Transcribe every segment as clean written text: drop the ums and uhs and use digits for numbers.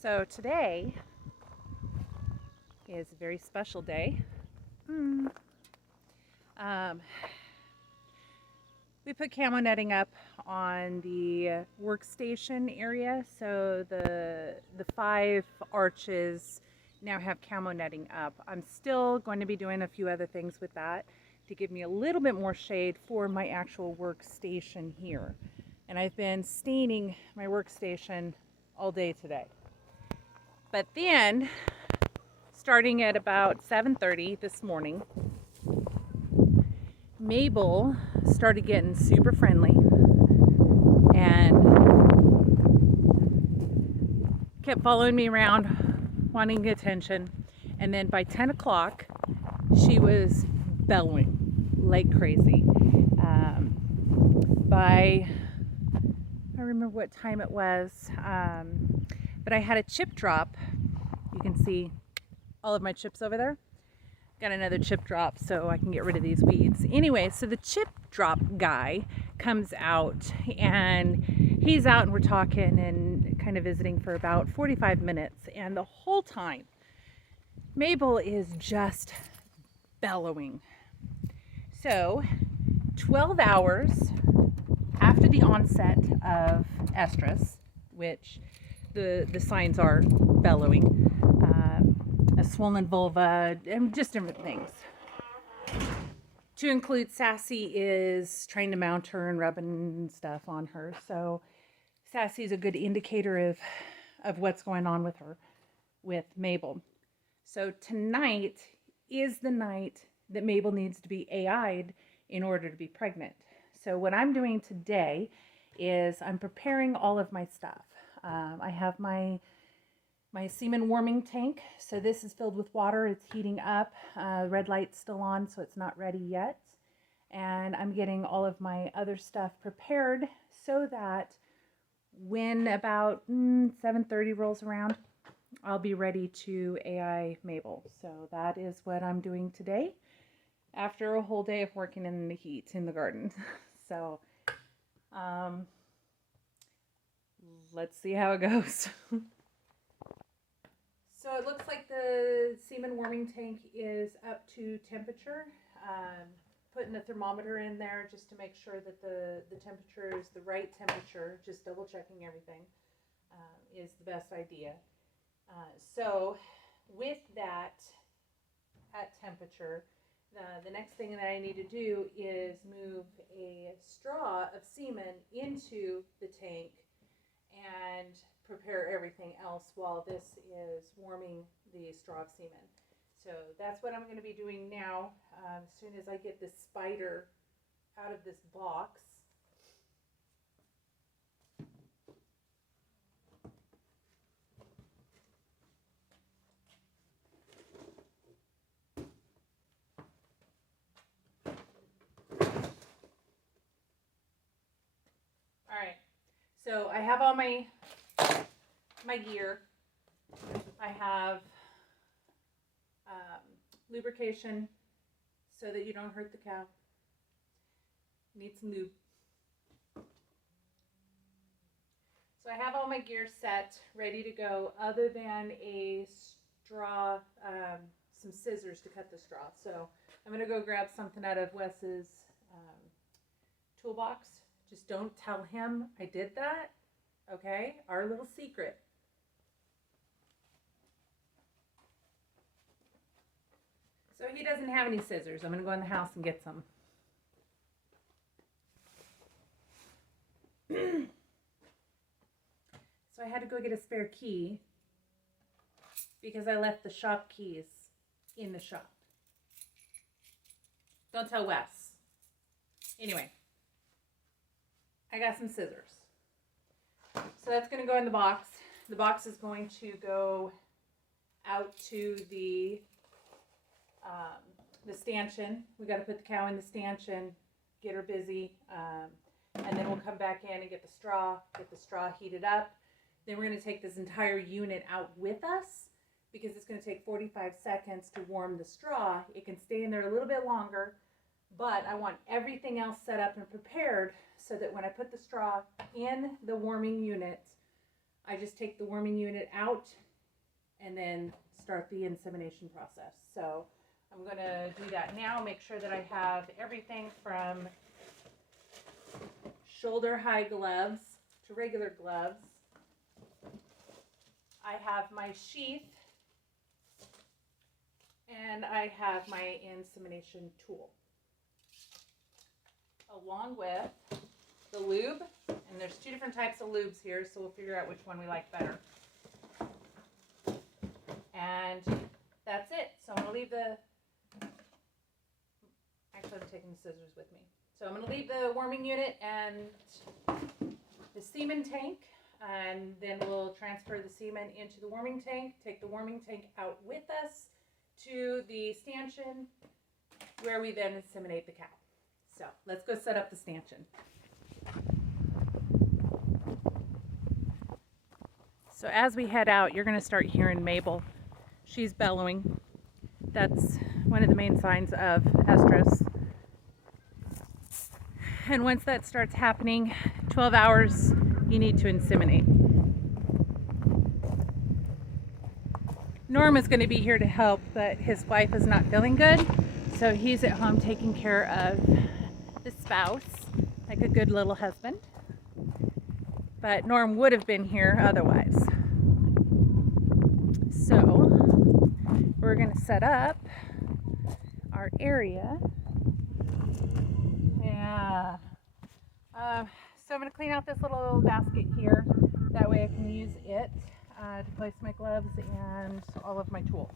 So today is a very special day. Mm. Um, we put camo netting up on the workstation area, so the 5 arches now have camo netting up. I'm still going to be doing a few other things with that to give me a little bit more shade for my actual workstation here. And I've been staining my workstation all day today. But then, starting at about 7:30 this morning, Maybelle started getting super friendly and kept following me around, wanting attention. And then by 10 o'clock, she was bellowing like crazy. I don't remember what time it was, but I had a chip drop. You can see all of my chips over there. Got another chip drop so I can get rid of these weeds. Anyway, so the chip drop guy comes out and he's out and we're talking and kind of visiting for about 45 minutes. And the whole time, Maybelle is just bellowing. So 12 hours after the onset of estrus, which the signs are bellowing, a swollen vulva, and just different things. To include, Sassy is trying to mount her and rubbing stuff on her. So Sassy is a good indicator of what's going on with her, with Maybelle. So tonight is the night that Maybelle needs to be AI'd in order to be pregnant. So what I'm doing today is I'm preparing all of my stuff. I have my semen warming tank. So this is filled with water. It's heating up. Red light's still on, so it's not ready yet. And I'm getting all of my other stuff prepared so that when about 7:30 rolls around, I'll be ready to AI Maybelle. So that is what I'm doing today after a whole day of working in the heat in the garden. So let's see how it goes. So it looks like the semen warming tank is up to temperature. Putting the thermometer in there just to make sure that the temperature is the right temperature, just double checking everything, is the best idea. So with that at temperature, the next thing that I need to do is move a straw of semen into the tank and prepare everything else while this is warming the straw of semen. So that's what I'm going to be doing now. As soon as I get this spider out of this box. All right. So I have all my gear. I have lubrication so that you don't hurt the cow. Need some lube. So I have all my gear set, ready to go, other than a straw, some scissors to cut the straw. So I'm going to go grab something out of Wes's toolbox. Just don't tell him I did that, okay? Our little secret. So he doesn't have any scissors. I'm going to go in the house and get some. So I had to go get a spare key because I left the shop keys in the shop. Don't tell Wes. Anyway, I got some scissors. So that's going to go in the box. The box is going to go out to the stanchion. We got to put the cow in the stanchion, get her busy, and then we'll come back in and get the straw heated up. Then we're going to take this entire unit out with us because it's going to take 45 seconds to warm the straw. It can stay in there a little bit longer, but I want everything else set up and prepared so that when I put the straw in the warming unit, I just take the warming unit out and then start the insemination process. So I'm going to do that now, make sure that I have everything from shoulder high gloves to regular gloves. I have my sheath and I have my insemination tool, along with the lube. And there's 2 different types of lubes here, so we'll figure out which one we like better. And that's it. So I'm going to leave actually I'm taking the scissors with me. So I'm going to leave the warming unit and the semen tank, and then we'll transfer the semen into the warming tank, take the warming tank out with us to the stanchion, where we then inseminate the cow. So let's go set up the stanchion. So as we head out, you're going to start hearing Maybelle. She's bellowing. That's one of the main signs of estrus. And once that starts happening, 12 hours, you need to inseminate. Norm is going to be here to help, but his wife is not feeling good, so he's at home taking care of the spouse, like a good little husband. But Norm would have been here otherwise. So we're going to set up our area. Yeah. So I'm going to clean out this little basket here. That way I can use it to place my gloves and all of my tools.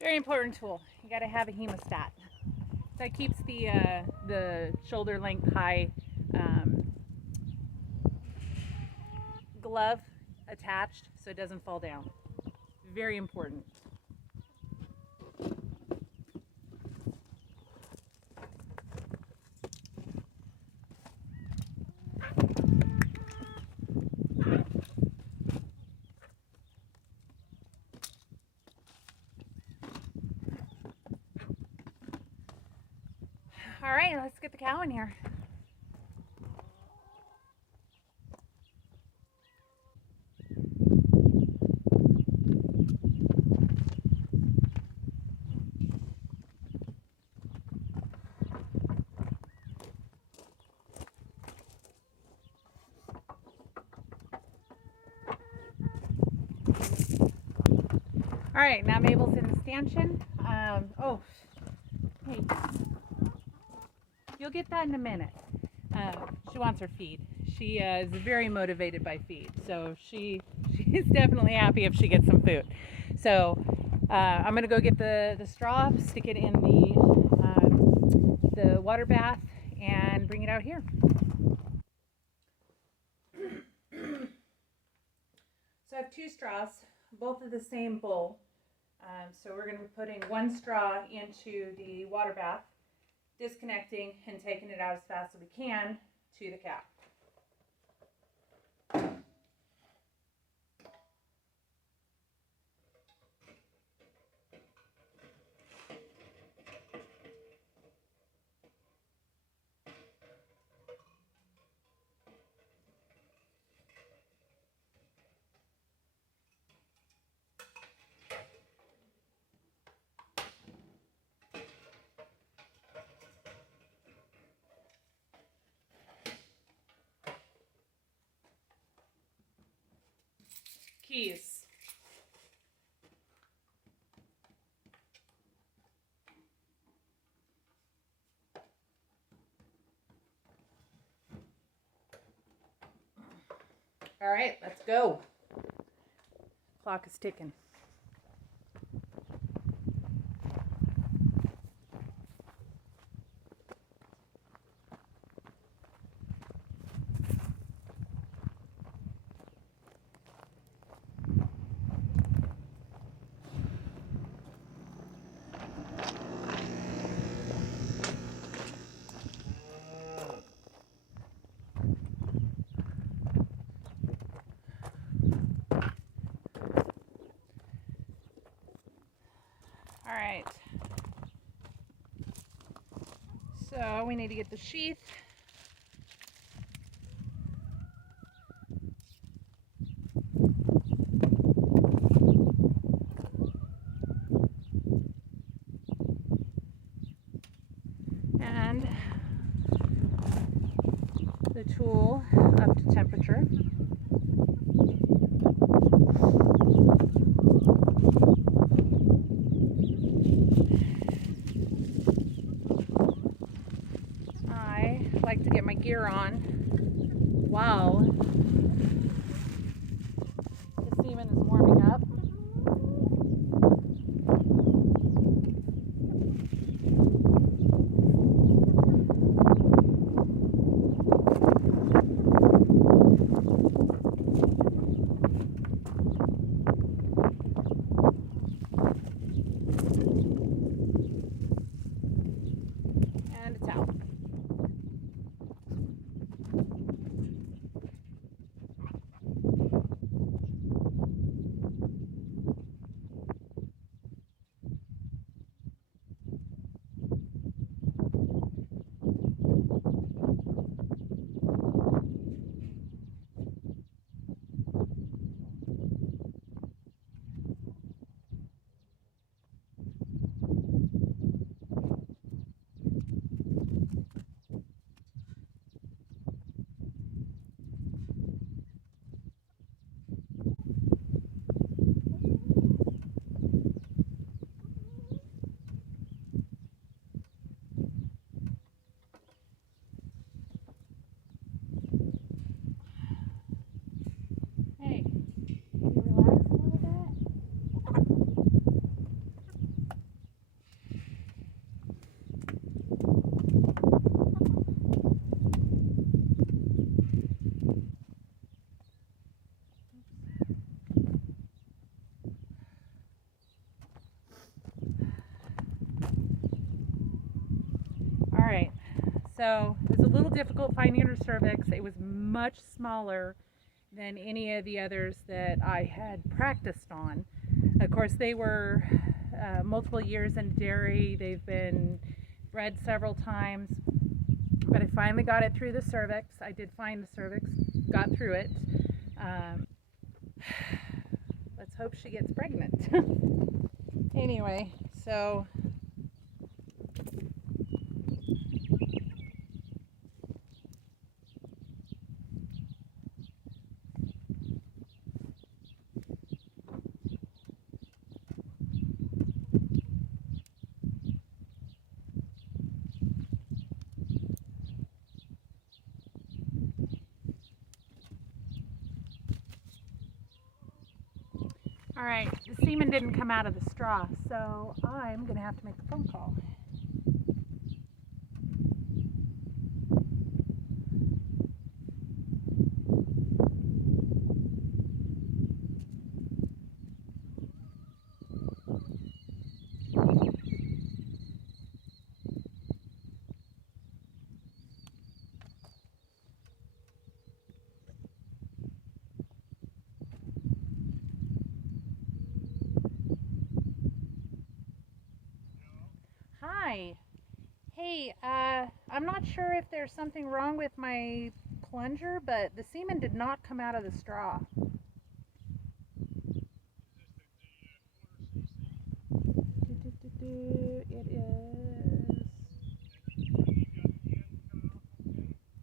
Very important tool. You got to have a hemostat. That keeps the shoulder length high glove attached so it doesn't fall down. Very important. All right, let's get the cow in here. All right, now Maybelle's in the stanchion. Oh, hey, you'll get that in a minute. She wants her feed. She is very motivated by feed, so she's definitely happy if she gets some food. So I'm gonna go get the straw, stick it in the water bath, and bring it out here. So I have 2 straws, both of the same bowl. So we're going to be putting 1 straw into the water bath, disconnecting and taking it out as fast as we can to the cow. Keys. All right, let's go. Clock is ticking. All right, so we need to get the sheath. And the tool up to temperature. I like to get my gear on while the semen is warming up. And it's out. Hey, can you relax a little bit? All right, so it was a little difficult finding her cervix. It was much smaller than any of the others that I had practiced on. Of course, they were multiple years in dairy. They've been bred several times, but I finally got it through the cervix. I did find the cervix, got through it. Let's hope she gets pregnant. Anyway, so all right, the semen didn't come out of the straw, so I'm gonna have to make a phone call. Hi. Hey, I'm not sure if there's something wrong with my plunger, but the semen did not come out of the straw. It is.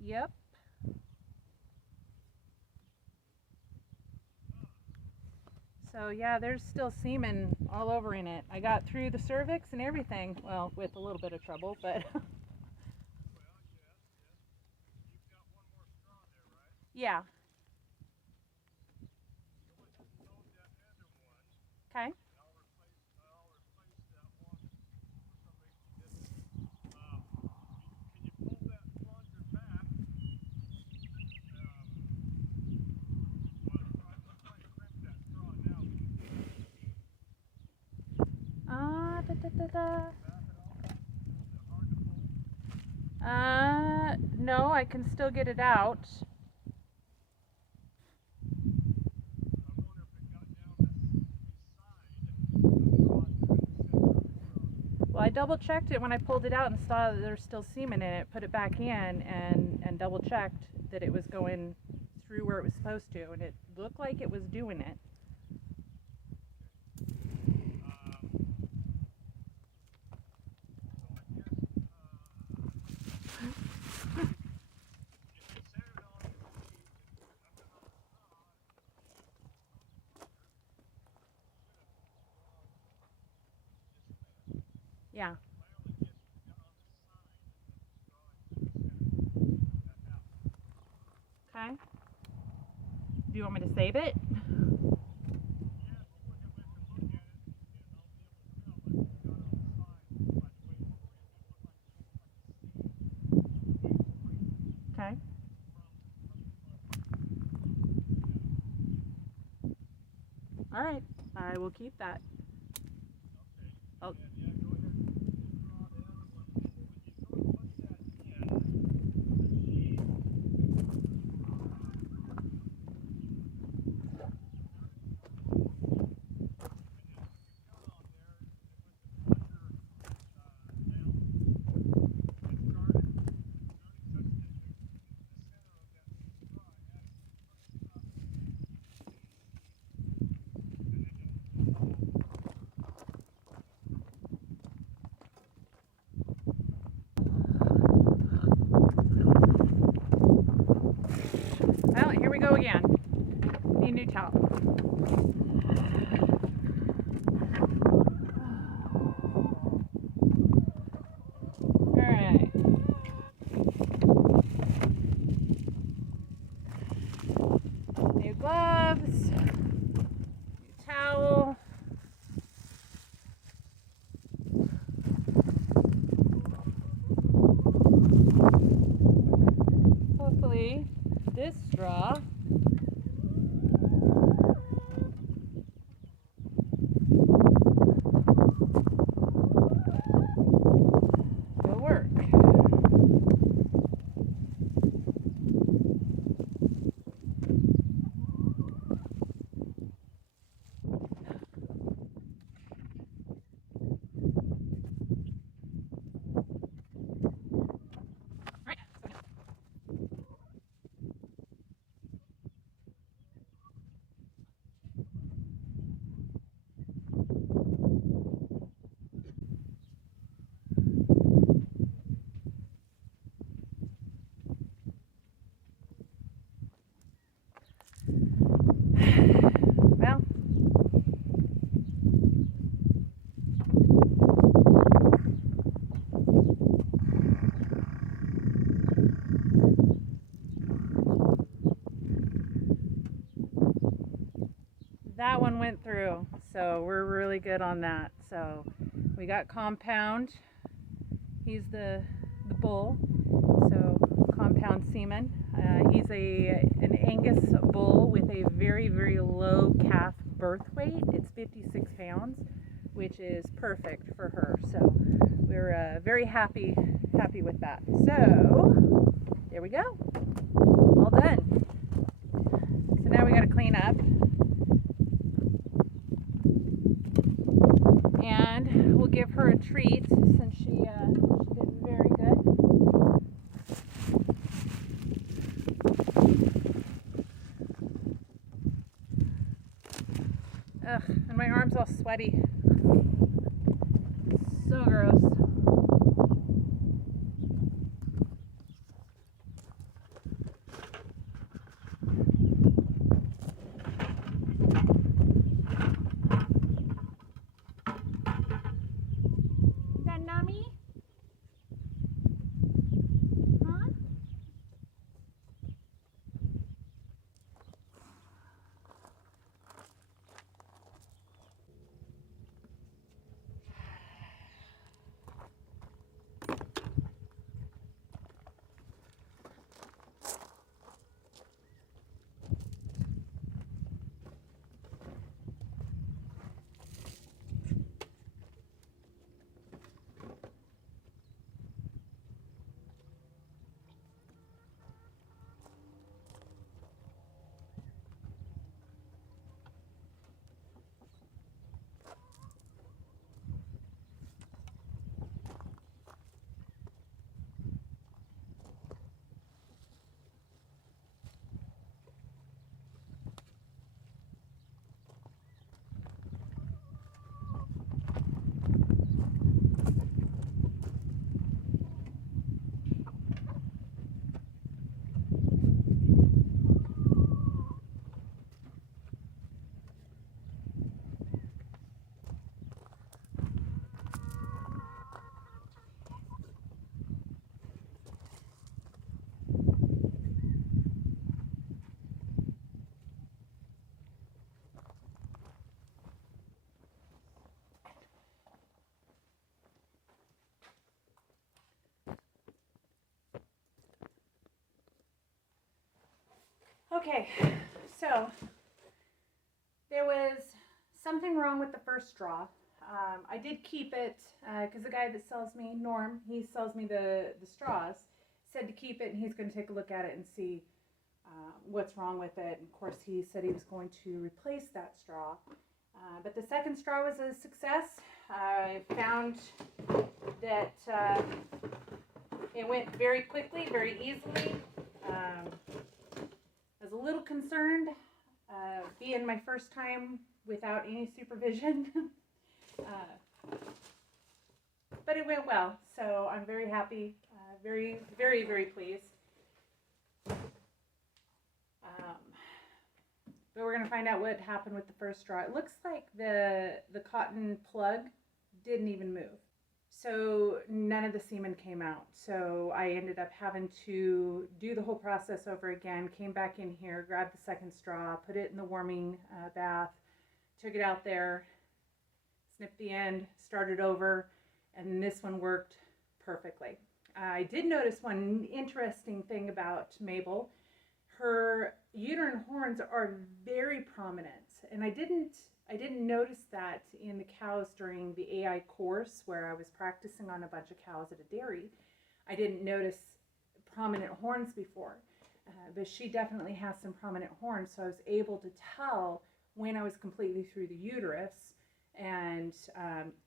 Yep. So yeah, there's still semen all over in it. I got through the cervix and everything. Well, with a little bit of trouble, but yeah. Okay. Da, da, da, da. No, I can still get it out. Well, I double checked it when I pulled it out and saw that there's still semen in it, put it back in and double checked that it was going through where it was supposed to, and it looked like it was doing it. Yeah. Okay. Do you want me to save it? Okay. All right. I will keep that. Oh. Well, here we go again. Need a new towel. All right. New gloves. New towel. Hopefully, this straw will work. Well, that one went through, so we're really good on that. So we got Compound. He's the bull. So Compound semen. He's an Angus bull with a very, very low calf birth weight. It's 56 pounds, which is perfect for her. So we're very happy with that. So there we go. All done. So now we got to clean up. And we'll give her a treat since she did very good. Ugh, and my arm's all sweaty. So gross. Is that Nami? Huh? Okay, so there was something wrong with the first straw. I did keep it because the guy that sells me, Norm, he sells me the straws, said to keep it and he's going to take a look at it and see what's wrong with it. And of course, he said he was going to replace that straw. But the second straw was a success. I found that it went very quickly, very easily. I was a little concerned, being my first time without any supervision. But it went well, so I'm very happy, very, very, very pleased. But we're going to find out what happened with the first straw. It looks like the cotton plug didn't even move. So none of the semen came out. So I ended up having to do the whole process over again, came back in here, grabbed the second straw, put it in the warming bath, took it out there, snipped the end, started over, and this one worked perfectly. I did notice one interesting thing about Maybelle. Her uterine horns are very prominent, and I didn't notice that in the cows during the AI course where I was practicing on a bunch of cows at a dairy. I didn't notice prominent horns before, but she definitely has some prominent horns, so I was able to tell when I was completely through the uterus and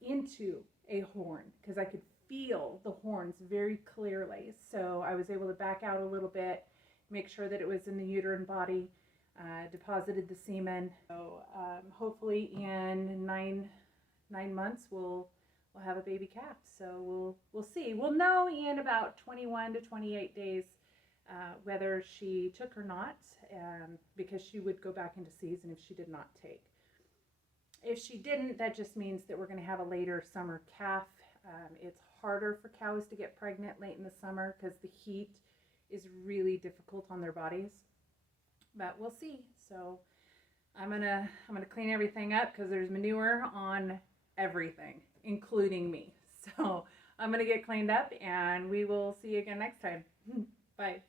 into a horn, because I could feel the horns very clearly. So I was able to back out a little bit, make sure that it was in the uterine body, deposited the semen. So hopefully in nine months we'll have a baby calf. So we'll see. We'll know in about 21 to 28 days whether she took or not, because she would go back into season if she did not take. If she didn't, that just means that we're going to have a later summer calf. It's harder for cows to get pregnant late in the summer because the heat is really difficult on their bodies. But we'll see. So I'm gonna clean everything up because there's manure on everything, including me. So I'm gonna get cleaned up, and we will see you again next time. Bye.